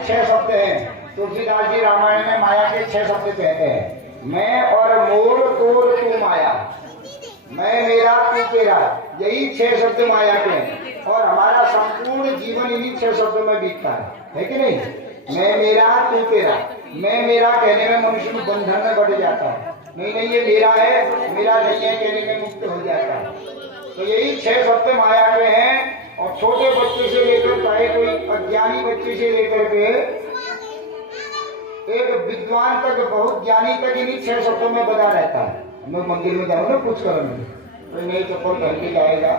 छह शब्द हैं। तुलसीदास जी रामायण में माया के छह शब्द कहते हैं। मैं और मोर तोर तू माया, मैं मेरा तू तेरा, यही छह शब्द माया के हैं। और हमारा संपूर्ण जीवन इन्हीं छह शब्दों में बीतता है कि नहीं? मैं मेरा तू तेरा, मैं मेरा कहने में मनुष्य में बंधन में बढ़ जाता है। नहीं नहीं ये मेरा है, मेरा नहीं है कहने में मुक्त हो जाता है। तो यही छह शब्द माया के हैं। और छोटे बच्चे से लेकर चाहे कोई अज्ञानी बच्चे से लेकर के एक विद्वान तक, बहुत ज्ञानी तक इन्हीं छह शब्दों में बना रहता है। हम लोग मंदिर में जाओ ना, कुछ करो नहीं, कोई नई चप्पल पहन के जाएगा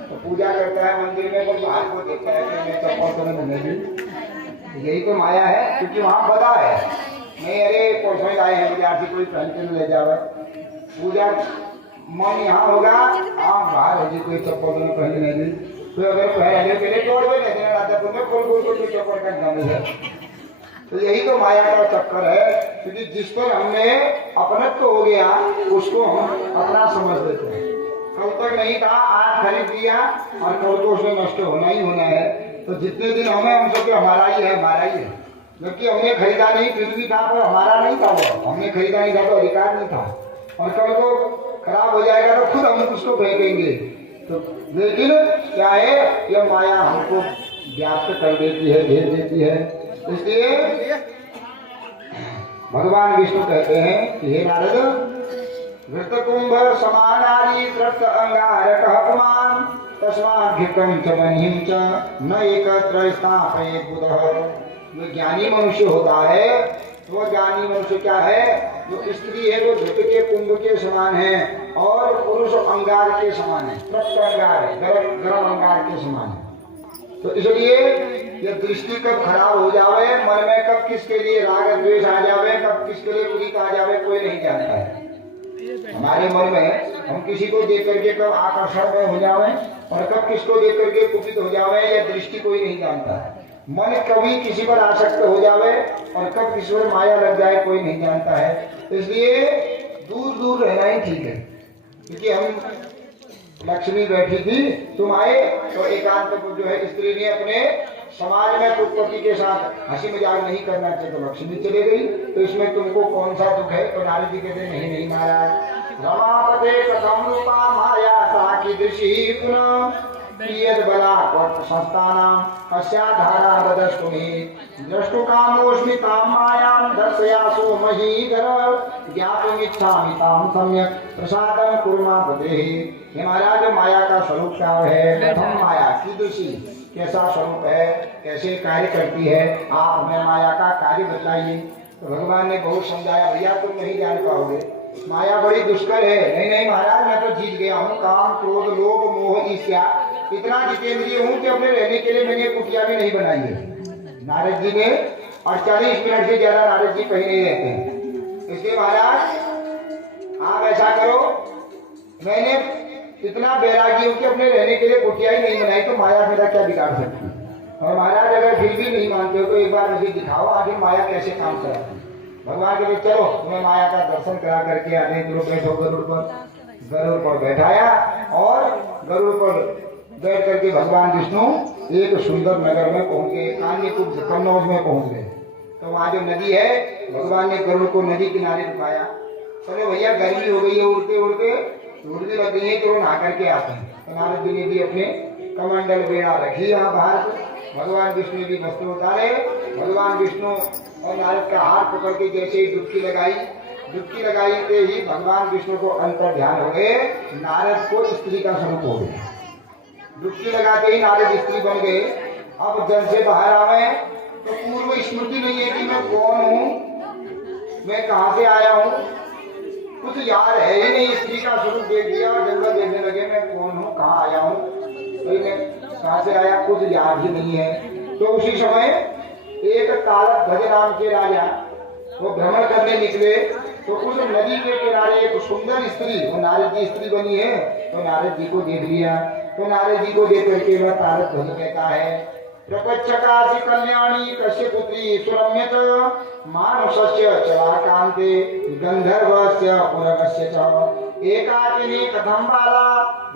तो पूजा करता है मंदिर में, पर बाहर को देखता है कि नई चप्पल तो नहीं बनेगी। यही तो माया है, क्योंकि वहाँ बदा है। नहीं अरे परसों आए हैं बाजार से, कोई पहन के ले जाओ, पूजा मन यहाँ होगा, हाँ बाहर होगी, कोई चप्पल तो नहीं पहन लेगी। तो अगर पहले के लिए तोड़ में नहीं राजापुर में कोई चप्पल का गम है। तो यही तो माया का चक्कर है, क्योंकि जिस पर हमने अपनत्व हो गया उसको हम अपना समझ लेते हैं। कल तक नहीं था, आज खरीद लिया और कल को उसमें नष्ट होना ही होना है। तो जितने दिन हमें हम सब हमारा ही है, हमारा ही है। जबकि हमने खरीदा नहीं फिर भी था, पर हमारा नहीं था वो, हमने खरीदा नहीं था तो अधिकार नहीं था। और कल को खराब हो जाएगा तो खुद हम उसको फेंकेंगे। तो लेकिन क्या है, यह माया हमको व्याप्त कर देती है, घेर देती है। इसलिए भगवान विष्णु कहते हैं कि हे नारद, वृत्तकुंभ समानारी तृप्त अंगारक अपमान तस्माद्धिकं च बन्हिं च न एकत्र स्थापयेत् बुधः। जो ज्ञानी मनुष्य होता है, वो ज्ञानी मनुष्य क्या है, जो स्त्री है वो घृत के कुंभ के समान है और पुरुष अंगार के समान है, तृप्त अंगार है, गर्म अंगार के समान है। तो इसलिए ये दृष्टि कब खराब हो जावे, मन में कब किसके लिए राग द्वेष आ जावे, कब किसके लिए प्रीत आ जावे, कोई नहीं जानता है। हमारे मन में हम किसी को देख करके कब आकर्षण में हो जावे और कब किसको देख करके कुपित हो जावे, यह दृष्टि कोई नहीं जानता है। मन कभी किसी पर आसक्त हो जावे और कब किसी पर माया लग जाए, कोई नहीं जानता है। इसलिए दूर दूर रहना ही ठीक है। क्योंकि हम लक्ष्मी बैठी थी, तुम आए तो एकांत को जो है स्त्री ने अपने समाज में पुत्रपति के साथ हंसी मजाक नहीं करना चाहिए, तो लक्ष्मी चले गई। तो इसमें तुमको कौन सा दुख है? तो नारद जी कहते नहीं नहीं महाराज, रमापते कथम रूपा माया सा कीदृशी पुनः प्रियद बला कोट संस्थानां अस्याधारा वदस्तुमे द्रष्टुकामोऽस्मि तां मायां दर्शयासो महीधर ज्ञातुमिच्छामि तां सम्यक् प्रसादं कुर्मा पते। हे महाराज, माया का स्वरूप क्या है? प्रथम माया कीदृशी, कैसा स्वरूप है, कैसे कार्य करती है, आप हमें माया का कार्य बताइए। तो भगवान ने बहुत समझाया, भैया तुम नहीं जान पाओगे, माया बड़ी दुष्कर है। नहीं नहीं महाराज, मैं तो जीत गया हूँ, काम क्रोध लोभ मोह ईर्ष्या इतना जितेंद्रिय हूँ कि अपने रहने के लिए मैंने कुटिया भी नहीं बनाई है। नारद जी ने, और 40 मिनट से ज्यादा नारद जी कहीं नहीं रहते हैं। इसलिए महाराज आप ऐसा करो, मैंने इतना बैरागी हूँ कि अपने रहने के लिए कुटिया ही नहीं बनाई, तो माया मेरा क्या बिगाड़ सकती है? और महाराज अगर फिर भी नहीं मानते हो तो एक बार मुझे दिखाओ आखिर माया कैसे काम कराती है। भगवान के लिए चलो तुम्हें माया का दर्शन करा करके आने, चलो बैठो गरुड़ पर। गरुड़ पर बैठाया और गरुड़ पर बैठ करके भगवान विष्णु एक सुंदर नगर में पहुंच गए, कान्यकुब्ज कन्नौज में पहुंच गए। तो वहाँ जो नदी है, भगवान ने गरुड़ को नदी किनारे रुकाया। चलो भैया गर्मी हो गई है, उड़ते उड़ते उड़ने लग गई है, तो नहा करके आते हैं। तो नारद जी ने भी अपने कमंडल बेड़ा रखी यहाँ बाहर। भगवान विष्णु भी वस्त्र उतारे। भगवान विष्णु और नारद का हाथ पकड़ के जैसे ही डुबकी लगाई थे ही भगवान विष्णु को अंतर ध्यान हो गए, नारद को स्त्री का स्वरूप हो गया। डुबकी लगाते ही नारद स्त्री बन गए। अब जल से बाहर आवे तो पूर्व स्मृति नहीं है कि मैं कौन हूँ, मैं कहाँ से आया हूँ, कुछ याद है ही नहीं। स्त्री का स्वरूप देख दिया और जंगल देखने लगे, मैं कौन हूँ, कहाँ आया हूँ, तो मैं कहाँ से आया, कुछ याद ही नहीं है। तो उसी समय एक तारक ध्वज नाम के राजा वो भ्रमण करने निकले। तो उस नदी के किनारे एक सुंदर स्त्री, वो नारद जी स्त्री बनी है, तो नारद जी को देख लिया। तो नारद जी को देख करके वह तारक ध्वज कहता है, प्रपंचकासी कल्याणी कश्य पुत्री सुरम्यत मानुषस्य चलाकांते गंधर्वस्य उरगस्य च एकाकिनी कथम बाला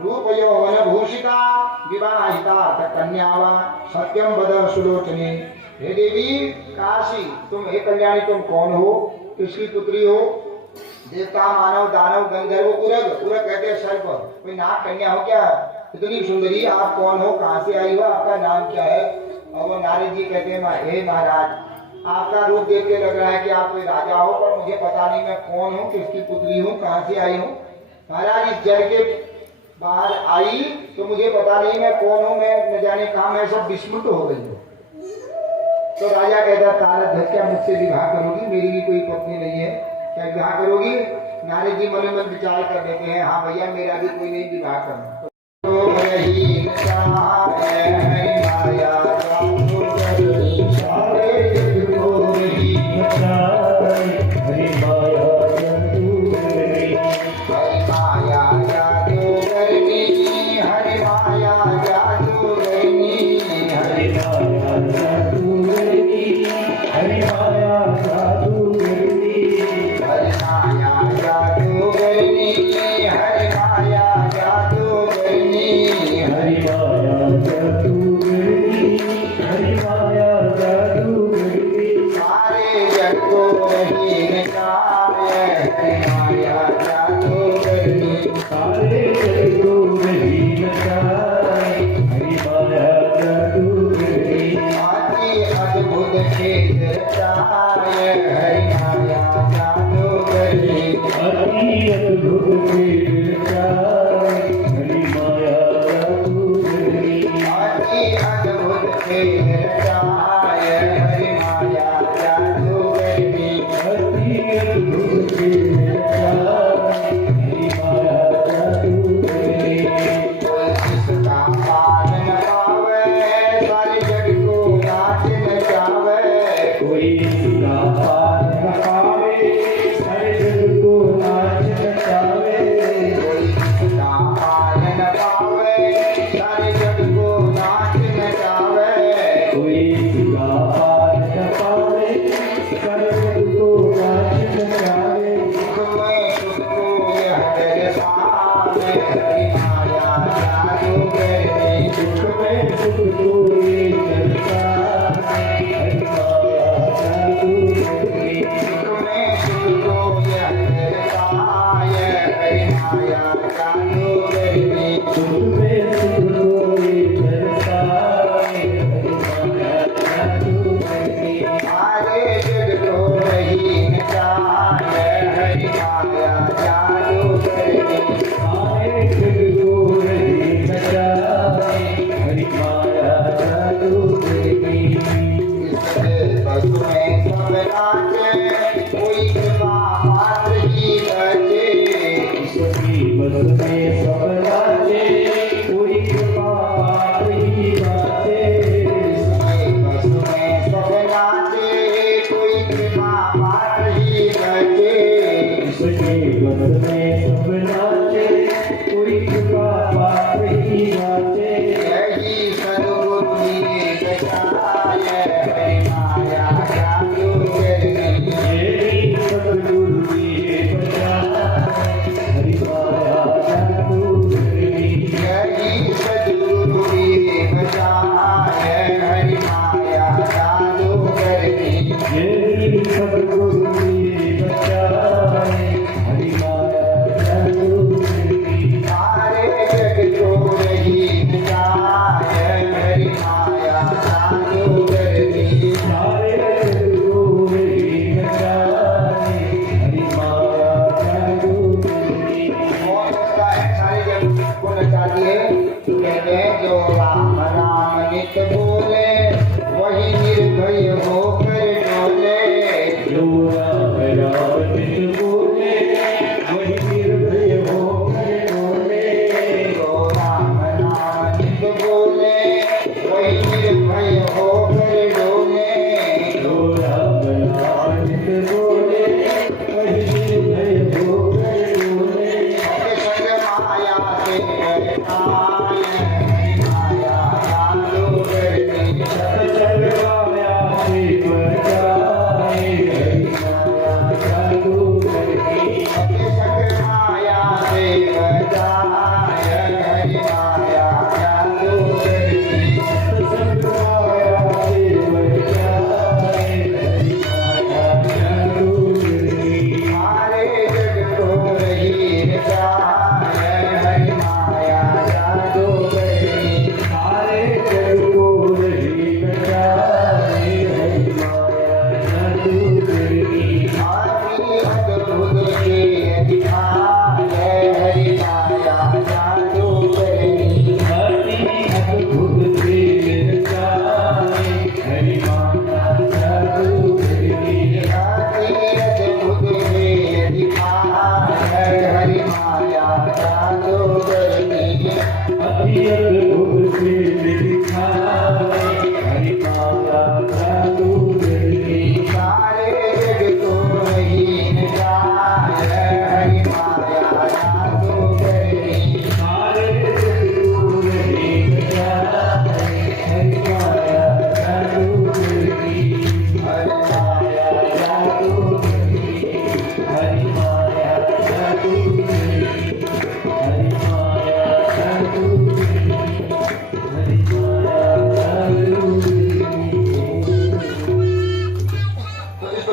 रूप यौवन भूषिता विवाहिता कन्या वा सत्यम वद सुलोचने। हे देवी काशी, तुम हे कल्याणी, तुम कौन हो, किसकी पुत्री हो? देवता, मानव, दानव, गंधर्व, उरग, उरग कहते हैं सर्प, कोई नाग कन्या हो क्या? इतनी सुंदरी, आप कौन हो, कहाँ से आई हो, आपका नाम क्या है? और वो नारद जी कहते हैं हे महाराज, आपका रूप देख के लग रहा है कि आप कोई राजा हो, पर मुझे पता नहीं मैं कौन हूँ, किसकी पुत्री हूँ, कहाँ से आई हूँ। महाराज इस जल के बाहर आई तो मुझे पता नहीं मैं कौन हूँ, मैं न जाने कहाँ, मैं सब विस्मृत हो गई हूँ। तो राजा कहता तारक, क्या मुझसे विवाह करोगी? मेरी भी कोई पत्नी नहीं है, क्या विवाह करोगी? नारद जी मन में विचार कर देते हैं, हाँ भैया मेरा भी कोई नहीं, विवाह करना। तो रही माया हरि माया जादू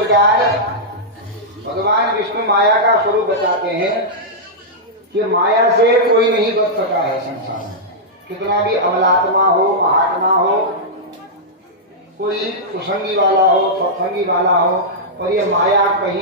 प्रकार भगवान विष्णु माया का स्वरूप बताते हैं कि माया से कोई नहीं बच सका है संसार में। कितना भी अमलात्मा हो, महात्मा हो, कोई कुसंगी वाला हो, सत्संगी वाला हो, और ये माया कहीं